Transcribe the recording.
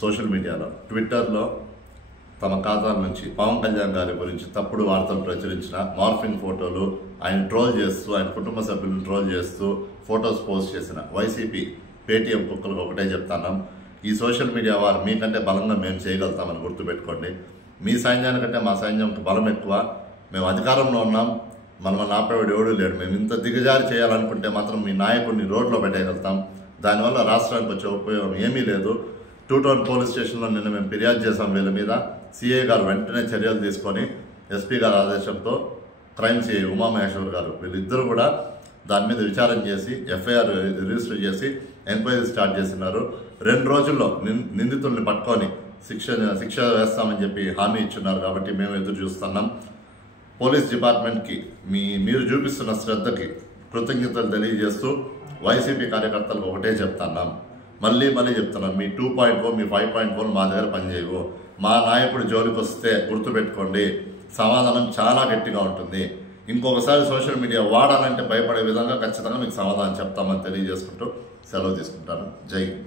Social మీడియాలో ట్విట్టర్లో తమ ఖాతాల నుంచి పవన్ కళ్యాణ్ గారి గురించి తప్పుడు వార్తలు ప్రచురించిన మార్ఫింగ్ ఫోటోలు ఆయన ట్రోల్ చేస్తూ ఆయన కుటుంబ సభ్యులను ట్రోల్ చేస్తూ ఫొటోస్ పోస్ట్ చేసిన వైసీపీ పేటీఎం కుక్కలకు ఒకటే చెప్తున్నాం, ఈ సోషల్ మీడియా వారు మీకంటే బలంగా మేము చేయగలుగుతామని గుర్తుపెట్టుకోండి. మీ సైన్యానికంటే మా సైన్యంకి బలం ఎక్కువ. మేము అధికారంలో ఉన్నాం, మనల్ని ఆపేవాడు ఎవడూ లేడు. మేము ఇంత దిగజారి చేయాలనుకుంటే మాత్రం మీ నాయకుడిని రోడ్లో పెట్టేయగలుగుతాం. దానివల్ల రాష్ట్రానికి వచ్చే ఉపయోగం ఏమీ లేదు. 2 టౌన్ పోలీస్ స్టేషన్లో నిన్న మేము ఫిర్యాదు చేసాం వీళ్ళ మీద. సిఐ గారు వెంటనే చర్యలు తీసుకొని ఎస్పీ గారి ఆదేశంతో క్రైమ్ సిఐ ఉమామహేశ్వర్ గారు వీళ్ళిద్దరూ కూడా దాని మీద విచారణ చేసి ఎఫ్ఐఆర్ రిజిస్టర్ చేసి ఎంక్వైరీ స్టార్ట్ చేస్తున్నారు. 2 రోజుల్లో నిందితుల్ని పట్టుకొని శిక్ష వేస్తామని చెప్పి హామీ ఇచ్చున్నారు. కాబట్టి మేము ఎదురు చూస్తున్నాం. పోలీస్ డిపార్ట్మెంట్కి మీరు చూపిస్తున్న శ్రద్ధకి కృతజ్ఞతలు తెలియజేస్తూ వైసీపీ కార్యకర్తలకు ఒకటే చెప్తున్నాం, మళ్ళీ చెప్తున్నాం, మీ 2.0 మీ 5.0 మా దగ్గర పనిచేయవు. మా నాయకుడు జోలికి వస్తే గుర్తుపెట్టుకోండి, సమాధానం చాలా గట్టిగా ఉంటుంది. ఇంకొకసారి సోషల్ మీడియా వాడాలంటే భయపడే విధంగా ఖచ్చితంగా మీకు సమాధానం చెప్తామని తెలియజేసుకుంటూ సెలవు తీసుకుంటాను. జై హింద్.